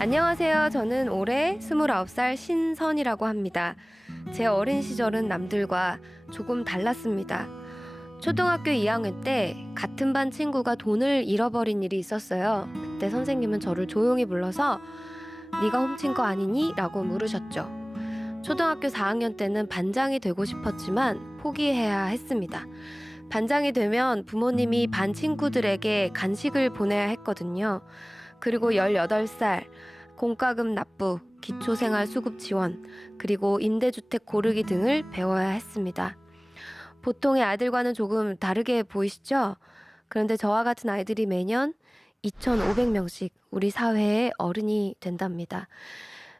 안녕하세요. 저는 올해 29살 신선이라고 합니다. 제 어린 시절은 남들과 조금 달랐습니다. 초등학교 2학년 때 같은 반 친구가 돈을 잃어버린 일이 있었어요. 그때 선생님은 저를 조용히 불러서 네가 훔친 거 아니니? 라고 물으셨죠. 초등학교 4학년 때는 반장이 되고 싶었지만 포기해야 했습니다. 반장이 되면 부모님이 반 친구들에게 간식을 보내야 했거든요. 그리고 18살 공과금 납부, 기초생활수급 지원, 그리고 임대주택 고르기 등을 배워야 했습니다. 보통의 아이들과는 조금 다르게 보이시죠? 그런데 저와 같은 아이들이 매년 2,500명씩 우리 사회의 어른이 된답니다.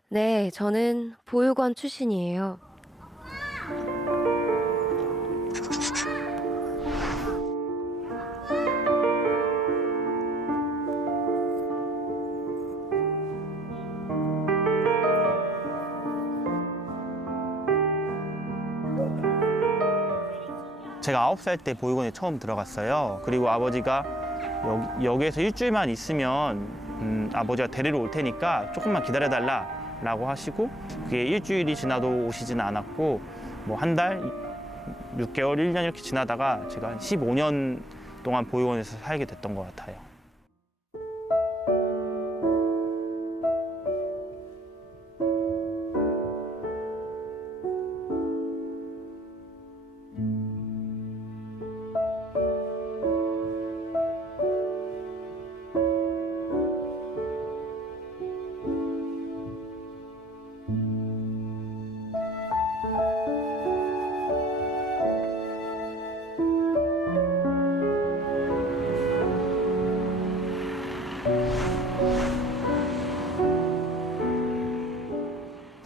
네, 저는 보육원 출신이에요. 제가 9살 때 보육원에 처음 들어갔어요. 그리고 아버지가 여기에서 일주일만 있으면 아버지가 데리러 올 테니까 조금만 기다려달라고 하시고, 그게 일주일이 지나도 오시지는 않았고, 뭐 한 달, 6개월, 1년 이렇게 지나다가 제가 한 15년 동안 보육원에서 살게 됐던 것 같아요.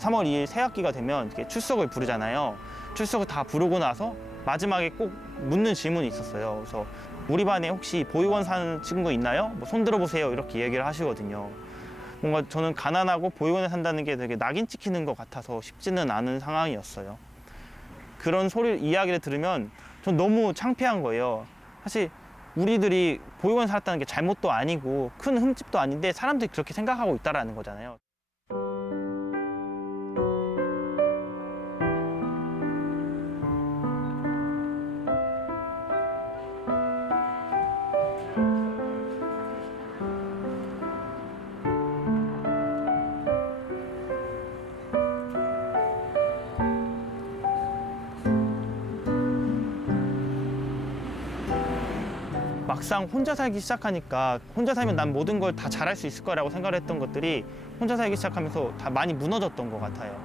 (3월 2일) 새학기가 되면 이렇게 출석을 부르잖아요. 출석을 다 부르고 나서 마지막에 꼭 묻는 질문이 있었어요. 그래서 우리 반에 혹시 보육원 사는 친구 있나요? 뭐 손 들어보세요. 이렇게 얘기를 하시거든요. 뭔가 저는 가난하고 보육원에 산다는 게 되게 낙인 찍히는 것 같아서 쉽지는 않은 상황이었어요. 그런 이야기를 들으면 전 너무 창피한 거예요. 사실 우리들이 보육원에 살았다는 게 잘못도 아니고 큰 흠집도 아닌데 사람들이 그렇게 생각하고 있다라는 거잖아요. 막상 혼자 살기 시작하니까 혼자 살면 난 모든 걸 다 잘할 수 있을 거라고 생각을 했던 것들이 혼자 살기 시작하면서 다 많이 무너졌던 것 같아요.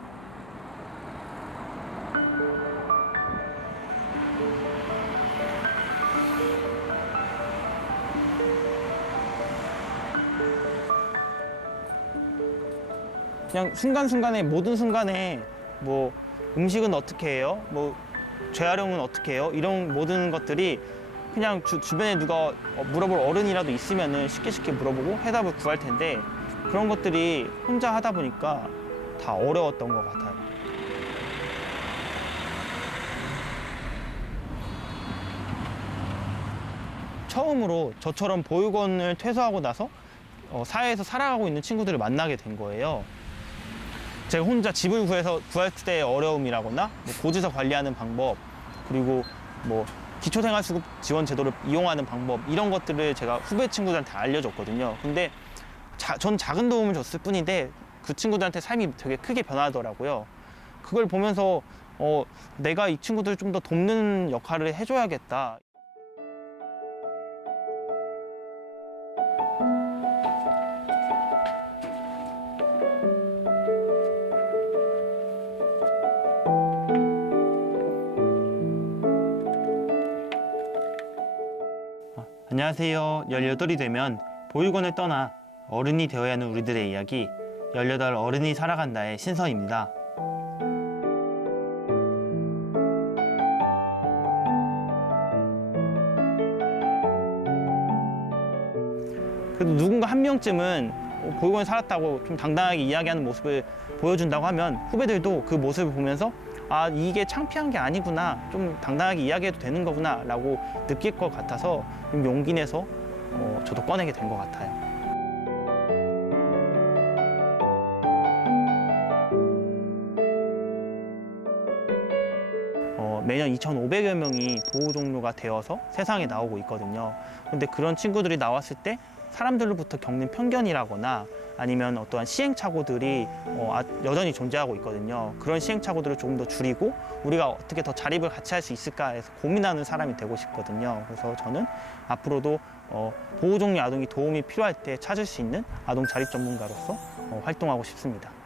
그냥 순간순간에, 모든 순간에 뭐 음식은 어떻게 해요? 뭐 재활용은 어떻게 해요? 이런 모든 것들이 그냥 주변에 누가 물어볼 어른이라도 있으면은 쉽게 물어보고 해답을 구할 텐데, 그런 것들이 혼자 하다 보니까 다 어려웠던 것 같아요. 처음으로 저처럼 보육원을 퇴소하고 나서 사회에서 살아가고 있는 친구들을 만나게 된 거예요. 제가 혼자 집을 구할 때의 어려움이라거나 뭐 고지서 관리하는 방법, 그리고 뭐 기초생활수급 지원 제도를 이용하는 방법, 이런 것들을 제가 후배 친구들한테 알려줬거든요. 근데 전 작은 도움을 줬을 뿐인데 그 친구들한테 삶이 되게 크게 변하더라고요. 그걸 보면서 내가 이 친구들을 좀 더 돕는 역할을 해줘야겠다. 안녕하세요. 18이 되면 보육원을 떠나 어른이 되어야 하는 우리들의 이야기, 18 어른이 살아간다의 신선입니다. 그래도 누군가 한 명쯤은 보육원에 살았다고 좀 당당하게 이야기하는 모습을 보여준다고 하면 후배들도 그 모습을 보면서 아, 이게 창피한 게 아니구나, 좀 당당하게 이야기해도 되는 거구나 라고 느낄 것 같아서 좀 용기 내서 저도 꺼내게 된 것 같아요. 매년 2,500여 명이 보호 종료가 되어서 세상에 나오고 있거든요. 근데 그런 친구들이 나왔을 때 사람들로부터 겪는 편견이라거나 아니면 어떠한 시행착오들이 여전히 존재하고 있거든요. 그런 시행착오들을 조금 더 줄이고 우리가 어떻게 더 자립을 같이 할 수 있을까 해서 고민하는 사람이 되고 싶거든요. 그래서 저는 앞으로도 보호종료 아동이 도움이 필요할 때 찾을 수 있는 아동 자립 전문가로서 활동하고 싶습니다.